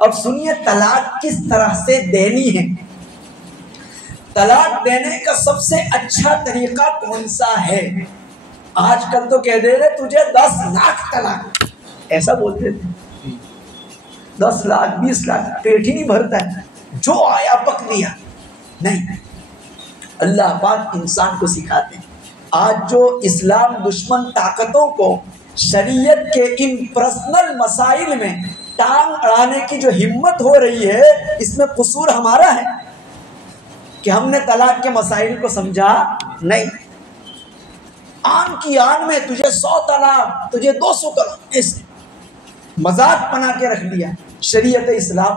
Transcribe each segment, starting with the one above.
اب سنیے طلاق کس طرح سے دینی ہے۔ طلاق دینے کا سب سے اچھا طریقہ کون سا ہے؟ آج کل تو کہہ دے رہے تجھے 10 لاکھ طلاق، ایسا بولتے تھے، 10 لاکھ 20 لاکھ پیٹ ہی نہیں بھرتا ہے، جو آیا پک دیا۔ نہیں، اللہ پاک انسان کو سکھاتے ہیں۔ آج جو اسلام دشمن طاقتوں کو شریعت کے ان پرسنل مسائل میں ٹانگ اڑانے کی جو ہمت ہو رہی ہے، اس میں قصور ہمارا ہے کہ ہم نے طلاق کے مسائل کو سمجھا نہیں۔ آن کی آن میں تجھے 100 طلاق، تجھے 200 طلاق، ایسے مذاق بنا کے رکھ دیا شریعت اسلام۔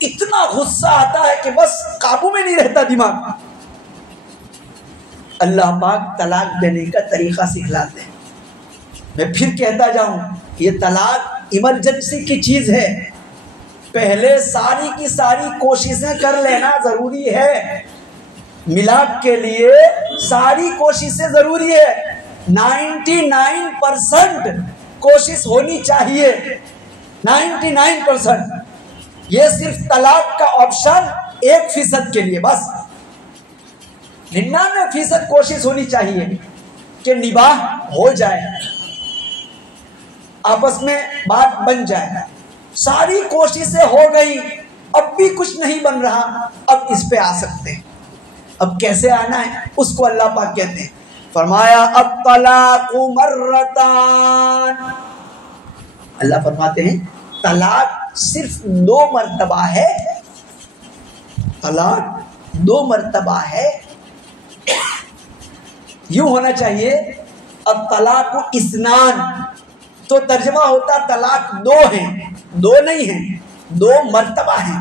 اتنا غصہ آتا ہے کہ بس قابو میں نہیں رہتا دماغ۔ اللہ پاک طلاق دینے کا طریقہ سکھلاتے ہیں۔ میں پھر کہتا جاؤں، یہ طلاق ایمرجنسی کی چیز ہے، پہلے ساری کی ساری کوششیں کر لینا ضروری ہے۔ ملاپ کے لیے ساری کوششیں ضروری ہے، 99% کوشش ہونی چاہیے، 99%۔ یہ صرف طلاق کا آپشن 1% کے لیے، بس 99% کوشش ہونی چاہیے کہ نباہ ہو جائے، آپس میں بات بن جائے۔ ساری کوششیں ہو گئی، اب بھی کچھ نہیں بن رہا، اب اس پہ آ سکتے ہیں۔ اب کیسے آنا ہے اس کو اللہ پاک کہتے ہیں، فرمایا الطلاق مرتان۔ اللہ فرماتے ہیں طلاق صرف 2 مرتبہ ہے، طلاق 2 مرتبہ ہے۔ یوں ہونا چاہیے الطلاق اثنان، تو ترجمہ ہوتا طلاق 2 ہیں، 2 نہیں ہیں، 2 مرتبہ ہیں۔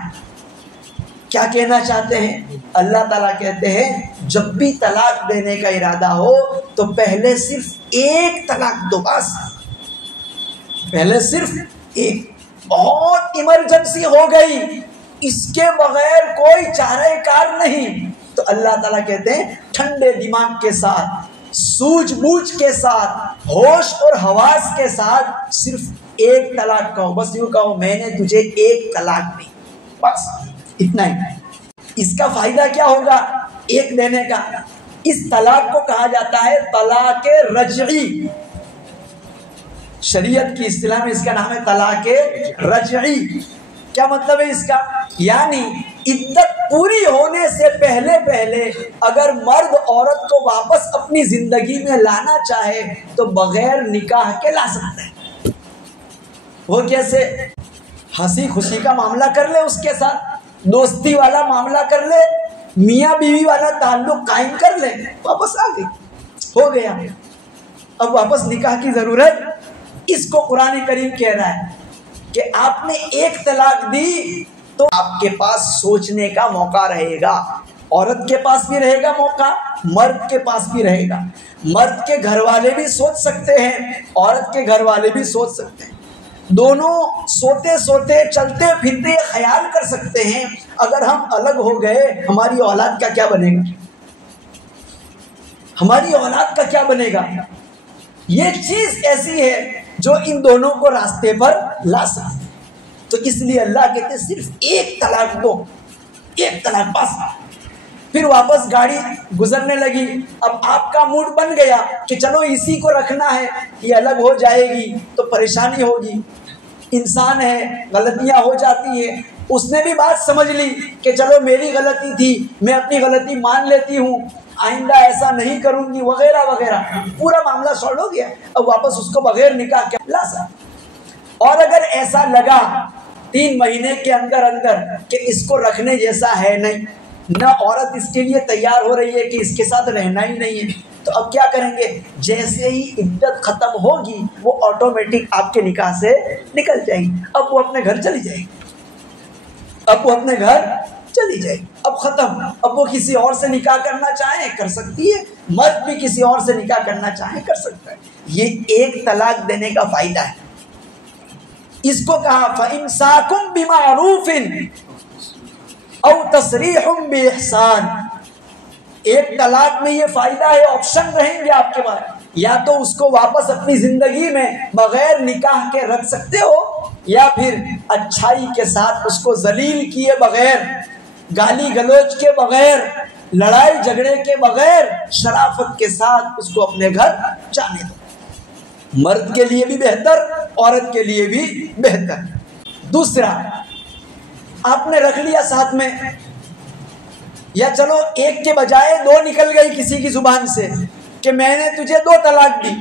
کیا کہنا چاہتے ہیں؟ اللہ تعالیٰ کہتے ہیں جب بھی طلاق دینے کا ارادہ ہو تو پہلے صرف 1 طلاق دو، بس پہلے صرف 1۔ بہت ایمرجنسی ہو گئی، اس کے بغیر کوئی چارہ کار نہیں، تو اللہ تعالیٰ کہتے ہیں ٹھنڈے دماغ کے ساتھ، سوجھ بوجھ کے ساتھ، ہوش اور حواس کے ساتھ صرف 1 طلاق کہو، بس یوں کہو میں نے تجھے 1 طلاق دی، بس اتنا ہی۔ اس کا فائدہ کیا ہوگا 1 دینے کا؟ اس طلاق کو کہا جاتا ہے طلاق رجعی، شریعت کی اصطلاح میں اس کا نام ہے طلاق رجعی۔ کیا مطلب ہے اس کا؟ یعنی عدت پوری ہونے سے پہلے اگر مرد عورت کو واپس اپنی زندگی میں لانا چاہے تو بغیر نکاح کے لا سکتا ہے۔ وہ کیسے؟ ہنسی خوشی کا معاملہ کر لے، اس کے ساتھ دوستی والا معاملہ کر لے، میاں بیوی والا تعلق قائم کر لے، واپس آ گئی، ہو گیا، اب واپس نکاح کی ضرورت۔ اس کو قرآن کریم کہہ رہا ہے کہ آپ نے 1 طلاق دی تو آپ کے پاس سوچنے کا موقع رہے گا، عورت کے پاس بھی رہے گا موقع، مرد کے پاس بھی رہے گا۔ مرد کے گھر والے بھی سوچ سکتے ہیں، عورت کے گھر والے بھی سوچ سکتے ہیں، دونوں سوتے سوتے چلتے پھرتے خیال کر سکتے ہیں اگر ہم الگ ہو گئے ہماری اولاد کا کیا بنے گا، ہماری اولاد کا کیا بنے گا۔ یہ چیز ایسی ہے جو ان دونوں کو راستے پر لا سکتے، تو اس لیے اللہ کہتے ہیں صرف 1 طلاق دو، 1 طلاق بس۔ پھر واپس گاڑی گزرنے لگی، اب آپ کا موڈ بن گیا کہ چلو اسی کو رکھنا ہے، یہ الگ ہو جائے گی تو پریشانی ہوگی، انسان ہے غلطیاں ہو جاتی ہیں، اس نے بھی بات سمجھ لی کہ چلو میری غلطی تھی، میں اپنی غلطی مان لیتی ہوں، آئندہ ایسا نہیں کروں گی وغیرہ وغیرہ، پورا معاملہ سالو ہو گیا، اب واپس اس کو بغیر نکاح کے لا سکتے۔ اور اگر ایسا لگا 3 مہینے کے اندر کہ اس کو رکھنے جیسا ہے نہیں، نہ عورت اس کے لیے تیار ہو رہی ہے کہ اس کے ساتھ رہنا ہی نہیں ہے، تو اب کیا کریں گے؟ جیسے ہی عدت ختم ہوگی وہ آٹومیٹک آپ کے نکاح سے نکل جائے گی، اب وہ اپنے گھر چلی جائے گی، اب وہ اپنے گھر چلی جائے گی، اب ختم۔ اب وہ کسی اور سے نکاح کرنا چاہیں کر سکتی ہے، مرد بھی کسی اور سے نکاح کرنا چاہیں کر سکتا ہے۔ یہ 1 طلاق دینے کا فائدہ ہے۔ اس کو کہا فَإِمْسَاكُمْ بِمَعْرُوفٍ او تسریح بِإِحْسَان۔ 1 طلاق میں یہ فائدہ ہے، آپشن رہیں گے آپ کے پاس، یا تو اس کو واپس اپنی زندگی میں بغیر نکاح کے رکھ سکتے ہو، یا پھر اچھائی کے ساتھ اس کو ذلیل کیے بغیر، گالی گلوچ کے بغیر، لڑائی جھگڑے کے بغیر شرافت کے ساتھ اس کو اپنے گھر جانے دو۔ مرد کے لیے بھی بہتر، عورت کے لیے بھی بہتر۔ دوسرا، آپ نے رکھ لیا ساتھ میں، یا چلو ایک کے بجائے دو نکل گئی کسی کی زبان سے کہ میں نے تجھے 2 طلاق دی،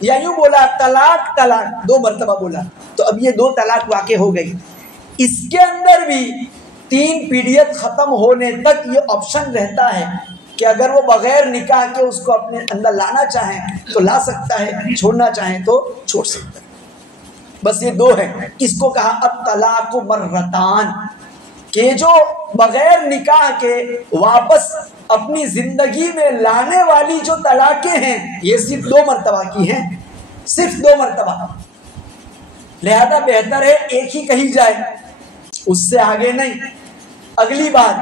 یا یوں بولا طلاق طلاق 2 مرتبہ بولا، تو اب یہ 2 طلاق واقع ہو گئی۔ اس کے اندر بھی 3 پیریڈ ختم ہونے تک یہ آپشن رہتا ہے کہ اگر وہ بغیر نکاح کے اس کو اپنے اندر لانا چاہیں تو لا سکتا ہے، چھوڑنا چاہیں تو چھوڑ سکتا ہے۔ بس یہ 2 ہیں۔ اس کو کہا الطلاق مرتان، کہ جو بغیر نکاح کے واپس اپنی زندگی میں لانے والی جو طلاقیں ہیں یہ صرف 2 مرتبہ کی ہیں، صرف 2 مرتبہ۔ لہذا بہتر ہے ایک ہی کہی جائے، اس سے آگے نہیں۔ اگلی بات،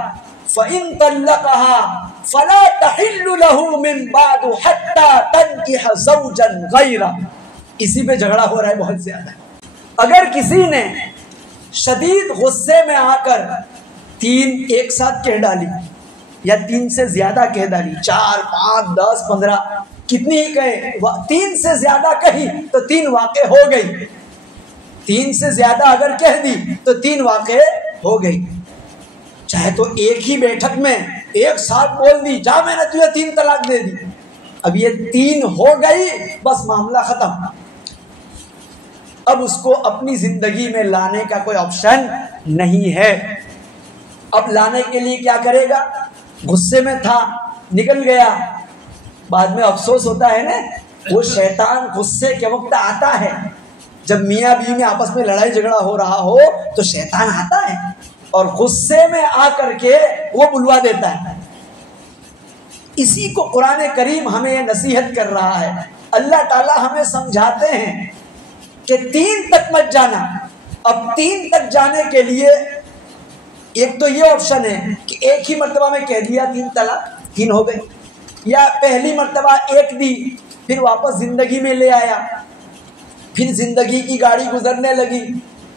فَإِن طَلَّقَهَا فَلَا تَحِلُّ لَهُ مِن بَعْدُ حَتَّى تَنكِحَ زَوْجًا غَيْرَهُ۔ اسی پہ جھگڑا ہو رہا ہے بہت زیادہ۔ اگر کسی نے شدید غصے میں آ کر 3 ایک ساتھ کہہ ڈالی، یا 3 سے زیادہ کہہ ڈالی، 4 5 10 15 کتنی ہی کہے، 3 سے زیادہ کہی تو 3 واقع ہو گئی۔ 3 سے زیادہ اگر کہہ دی تو 3 واقع ہو گئی۔ چاہے تو ایک ہی بیٹھک میں ایک ساتھ بول دی، جا میں نے تجھے 3 طلاق دے دی، اب یہ 3 ہو گئی، بس معاملہ ختم۔ اب اس کو اپنی زندگی میں لانے کا کوئی آپشن نہیں ہے۔ اب لانے کے لیے کیا کرے گا؟ غصے میں تھا، نکل گیا، بعد میں افسوس ہوتا ہے نا۔ وہ شیطان غصے کے وقت آتا ہے، جب میاں بیوی میں آپس میں لڑائی جھگڑا ہو رہا ہو تو شیطان آتا ہے اور غصے میں آ کر کے وہ بلوا دیتا ہے۔ اسی کو قرآن کریم ہمیں یہ نصیحت کر رہا ہے۔ اللہ تعالیٰ ہمیں سمجھاتے ہیں کہ 3 تک مت جانا۔ اب 3 تک جانے کے لیے ایک تو یہ آپشن ہے کہ ایک ہی مرتبہ میں کہہ دیا 3 طلاق، 3 ہو گئی، یا پہلی مرتبہ 1 دی پھر واپس زندگی میں لے آیا، پھر زندگی کی گاڑی گزرنے لگی،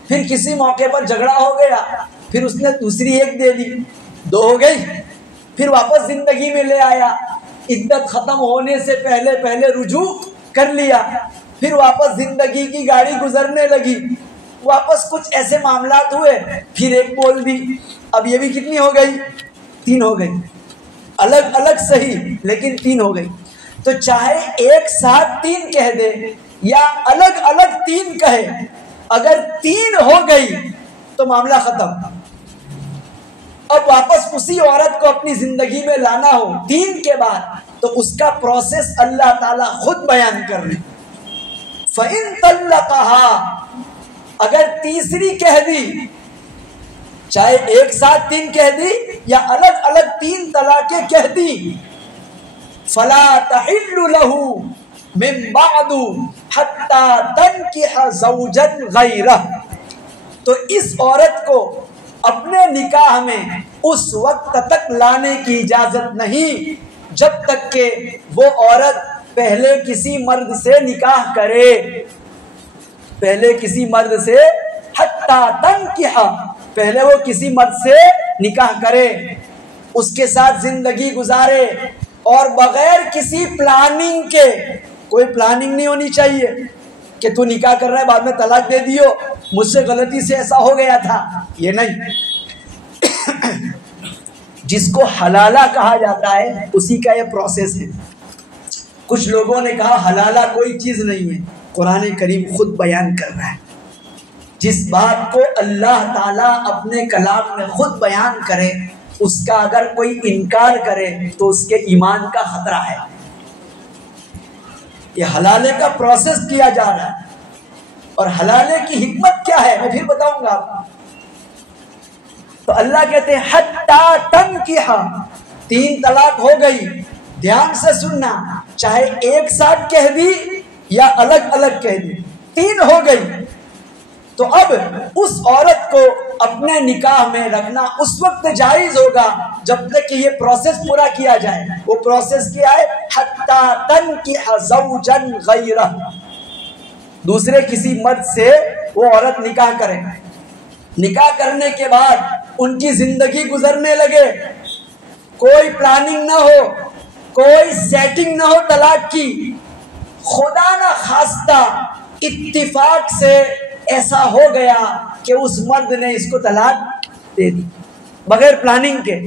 پھر کسی موقع پر جھگڑا ہو گیا، پھر اس نے دوسری 1 دے دی، 2 ہو گئی، پھر واپس زندگی میں لے آیا، عدت ختم ہونے سے پہلے پہلے رجوع کر لیا، پھر واپس زندگی کی گاڑی گزرنے لگی، واپس کچھ ایسے معاملات ہوئے، پھر 1 بول دی، اب یہ بھی کتنی ہو گئی؟ 3 ہو گئی۔ الگ الگ صحیح لیکن 3 ہو گئی۔ تو چاہے ایک ساتھ 3 کہہ دے یا الگ الگ 3 کہے، اگر 3 ہو گئی تو معاملہ ختم۔ اب واپس اسی عورت کو اپنی زندگی میں لانا ہو 3 کے بعد تو اس کا پروسیس اللہ تعالیٰ خود بیان کر رہے۔ فَإِن طَلَّقَهَا، اگر تیسری کہہ دی، چاہے ایک ساتھ 3 کہہ دی یا الگ الگ 3 طلاقیں کہہ دی، فَلَا تَحِلُّ لَهُ مِن بَعْدُ حَتَّى تَنكِحَ زَوْجًا غَيْرَهُ، تو اس عورت کو اپنے نکاح میں اس وقت تک لانے کی اجازت نہیں جب تک کہ وہ عورت پہلے کسی مرد سے نکاح کرے، پہلے کسی مرد سے، حتی تنکح، پہلے وہ کسی مرد سے نکاح کرے، اس کے ساتھ زندگی گزارے، اور بغیر کسی پلاننگ کے، کوئی پلاننگ نہیں ہونی چاہیے کہ تو نکاح کر رہا ہے بعد میں طلاق دے دیو، مجھ سے غلطی سے ایسا ہو گیا تھا، یہ نہیں۔ جس کو حلالہ کہا جاتا ہے اسی کا یہ پروسیس ہے۔ کچھ لوگوں نے کہا حلالہ کوئی چیز نہیں ہے، قرآن کریم خود بیان کر رہا ہے۔ جس بات کو اللہ تعالیٰ اپنے کلام میں خود بیان کرے، اس کا اگر کوئی انکار کرے تو اس کے ایمان کا خطرہ ہے۔ یہ حلالے کا پروسیس کیا جا رہا ہے، اور حلالے کی حکمت کیا ہے میں پھر بتاؤں گا آپ کو۔ تو اللہ کہتے ہیں حتی تنکح، 3 طلاق ہو گئی، دھیان سے سننا، چاہے ایک ساتھ کہہ دی یا الگ الگ کہہ دی، 3 ہو گئی، تو اب اس عورت کو اپنے نکاح میں رکھنا اس وقت جائز ہوگا جب تک کہ یہ پروسیس پورا کیا جائے۔ وہ پروسیس کیا ہے؟ حتی تنکح زوجا غیرہ، دوسرے کسی مرد سے وہ عورت نکاح کرے، نکاح کرنے کے بعد ان کی زندگی گزرنے لگے، کوئی پلاننگ نہ ہو، کوئی سیٹنگ نہ ہو طلاق کی، خدا نہ خواستہ اتفاق سے ایسا ہو گیا کہ اس مرد نے اس کو طلاق دے دی، بغیر پلاننگ کے،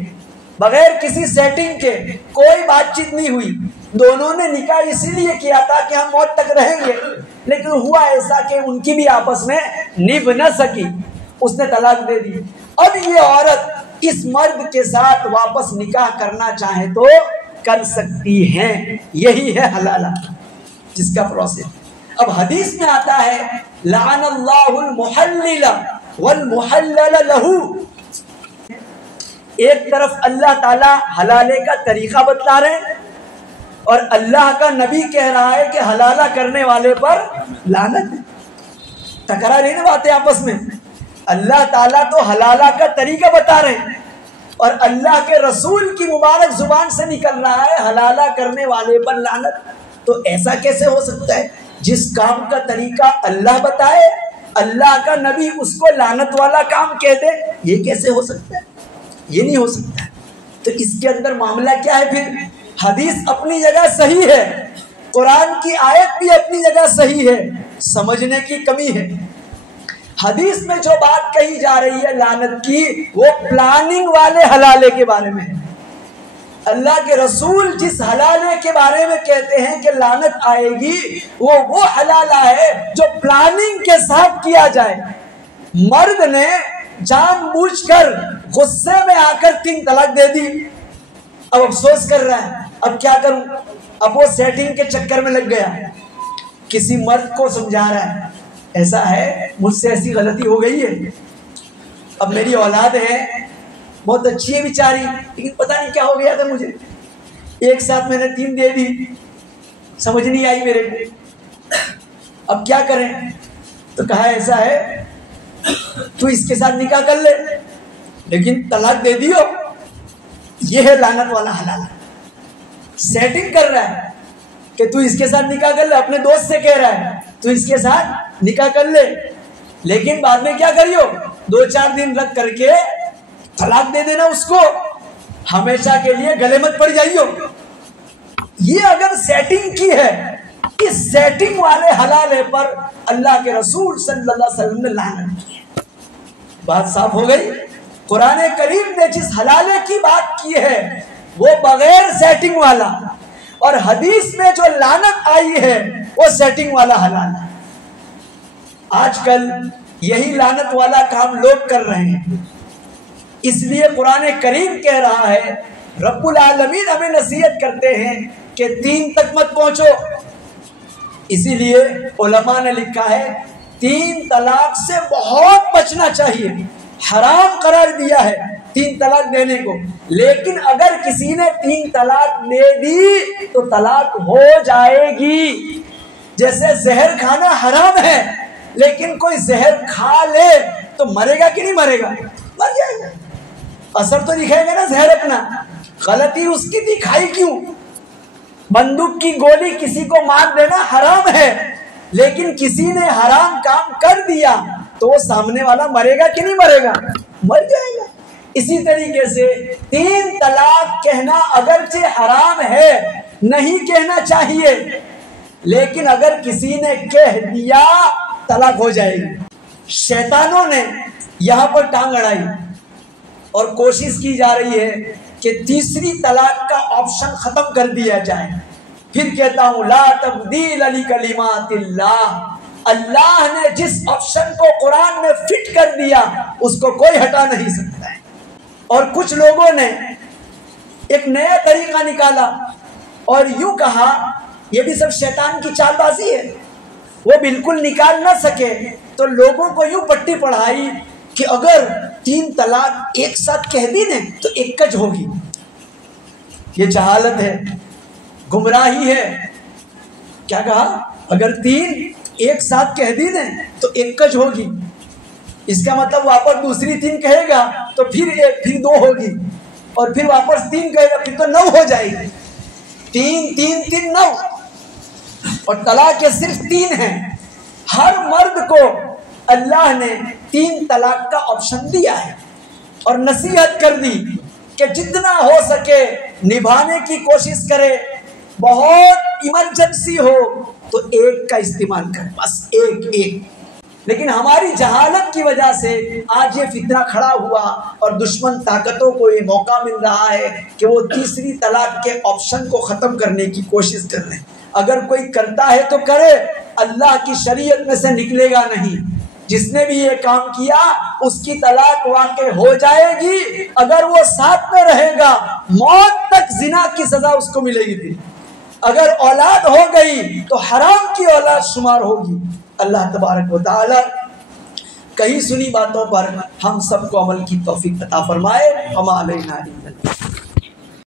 بغیر کسی سیٹنگ کے، کوئی بات چیت نہیں ہوئی، دونوں نے نکاح اسی لیے کیا تھا کہ ہم موت تک رہیں گے، لیکن ہوا ایسا کہ ان کی بھی آپس میں نبھ نہ سکی، اس نے طلاق دے دی۔ اب یہ عورت اس مرد کے ساتھ واپس نکاح کرنا چاہے تو کر سکتی ہیں، یہی ہے حلالہ جس کا پروسیس۔ اب حدیث میں آتا ہے لعن اللہ المحلل والمحلل لہ، ایک طرف اللہ تعالی حلالے کا طریقہ بتلا رہے ہیں اور اللہ کا نبی کہہ رہا ہے کہ حلالہ کرنے والے پر لعنت ہے۔ ٹکرا رہی نا باتیں آپس میں، اللہ تعالیٰ تو حلالہ کا طریقہ بتا رہے ہیں اور اللہ کے رسول کی مبارک زبان سے نکل رہا ہے حلالہ کرنے والے پر لعنت۔ تو ایسا کیسے ہو سکتا ہے؟ جس کام کا طریقہ اللہ بتائے، اللہ کا نبی اس کو لعنت والا کام کہہ دے، یہ کیسے ہو سکتا ہے؟ یہ نہیں ہو سکتا ہے۔ تو اس کے اندر معاملہ کیا ہے پھر؟ حدیث اپنی جگہ صحیح ہے، قرآن کی آیت بھی اپنی جگہ صحیح ہے، سمجھنے کی کمی ہے۔ حدیث میں جو بات کہی جا رہی ہے لعنت کی، وہ پلاننگ والے حلالے کے بارے میں ہے۔ اللہ کے رسول جس حلالے کے بارے میں کہتے ہیں کہ لعنت آئے گی، وہ حلالہ ہے جو پلاننگ کے ساتھ کیا جائے۔ مرد نے جان بوجھ کر غصے میں آ کر 3 طلاق دے دی، اب افسوس کر رہا ہے اب کیا کروں، اب وہ سیٹنگ کے چکر میں لگ گیا، کسی مرد کو سمجھا رہا ہے ایسا ہے مجھ سے ایسی غلطی ہو گئی ہے، اب میری اولاد ہے بہت اچھی ہے بیچاری، لیکن پتہ نہیں کیا ہو گیا تھا مجھے، ایک ساتھ میں نے 3 دے دی، سمجھ نہیں آئی میرے کو، اب کیا کریں؟ تو کہا ایسا ہے تو اس کے ساتھ نکاح کر لے، لیکن طلاق دے دیو۔ یہ ہے لعنت والا حلالہ، سیٹنگ کر رہا ہے کہ تو اس کے ساتھ نکاح کر لے، اپنے دوست سے کہہ رہا ہے تو اس کے ساتھ نکاح کر لے، لیکن بعد میں کیا کریو، 2-4 دن رکھ کر کے طلاق دے دینا اس کو، ہمیشہ کے لیے گلے مت پڑ جائیو۔ یہ اگر سیٹنگ کی ہے، اس سیٹنگ والے حلالے پر اللہ کے رسول صلی اللہ علیہ وسلم نے لعنت کی ہے۔ بات صاف ہو گئی؟ قرآن کریم نے جس حلالے کی بات کی ہے وہ بغیر سیٹنگ والا، اور حدیث میں جو لعنت آئی ہے وہ سیٹنگ والا حلال ہے۔ آج کل یہی لعنت والا کام لوگ کر رہے ہیں، اس لیے قرآن کریم کہہ رہا ہے، رب العالمین ہمیں نصیحت کرتے ہیں کہ 3 تک مت پہنچو۔ اسی لیے علماء نے لکھا ہے 3 طلاق سے بہت بچنا چاہیے، حرام قرار دیا ہے 3 طلاق دینے کو، لیکن اگر کسی نے 3 طلاق دے دی تو طلاق ہو جائے گی۔ جیسے زہر کھانا حرام ہے، لیکن کوئی زہر کھا لے تو مرے گا کہ نہیں مرے گا؟ مر جائے گا، اثر تو دکھائے گا نا زہر اپنا، غلطی اس کی دکھائی کیوں؟ بندوق کی گولی کسی کو مار دینا حرام ہے، لیکن کسی نے حرام کام کر دیا تو وہ سامنے والا مرے گا کہ نہیں مرے گا؟ مر جائے گا۔ اسی طریقے سے 3 طلاق کہنا اگرچہ حرام ہے، نہیں کہنا چاہیے، لیکن اگر کسی نے کہہ دیا طلاق ہو جائے گی۔ شیطانوں نے یہاں پر ٹانگ اڑائی اور کوشش کی جا رہی ہے کہ تیسری طلاق کا آپشن ختم کر دیا جائے۔ پھر کہتا ہوں لا تبدیل لکلمات اللہ، اللہ نے جس آپشن کو قرآن میں فٹ کر دیا اس کو کوئی ہٹا نہیں سکتا ہے۔ اور کچھ لوگوں نے ایک نیا طریقہ نکالا اور یوں کہا، یہ بھی سب شیطان کی چال بازی ہے، وہ بالکل نکال نہ سکے تو لوگوں کو یوں پٹی پڑھائی کہ اگر 3 طلاق ایک ساتھ کہہ دی نا تو ایکج ہوگی۔ یہ جہالت ہے، گمراہی ہے۔ کیا کہا؟ اگر 3 ایک ساتھ کہہ دی نا تو ایکج ہوگی، اس کا مطلب واپس دوسری 3 کہے گا تو پھر 1 پھر 2 ہوگی، اور پھر واپس 3 کہے گا پھر تو 9 ہو جائے گی۔ 3 3 3 9، اور طلاق صرف 3 ہیں۔ ہر مرد کو اللہ نے 3 طلاق کا آپشن دیا ہے اور نصیحت کر دی کہ جتنا ہو سکے نبھانے کی کوشش کرے، بہت ایمرجنسی ہو تو 1 کا استعمال کرے، بس ایک۔ لیکن ہماری جہالت کی وجہ سے آج یہ فتنہ کھڑا ہوا اور دشمن طاقتوں کو یہ موقع مل رہا ہے کہ وہ تیسری طلاق کے آپشن کو ختم کرنے کی کوشش کر رہے ہیں۔ اگر کوئی کرتا ہے تو کرے، اللہ کی شریعت میں سے نکلے گا نہیں۔ جس نے بھی یہ کام کیا اس کی طلاق واقع ہو جائے گی، اگر وہ ساتھ میں رہے گا موت تک زنا کی سزا اس کو ملے گی۔ اگر اولاد ہو گئی تو حرام کی اولاد شمار ہوگی۔ اللہ تبارک و تعالی کہیں سنی باتوں پر ہم سب کو عمل کی توفیق عطا فرمائے۔ وما علینا الا البلاغ۔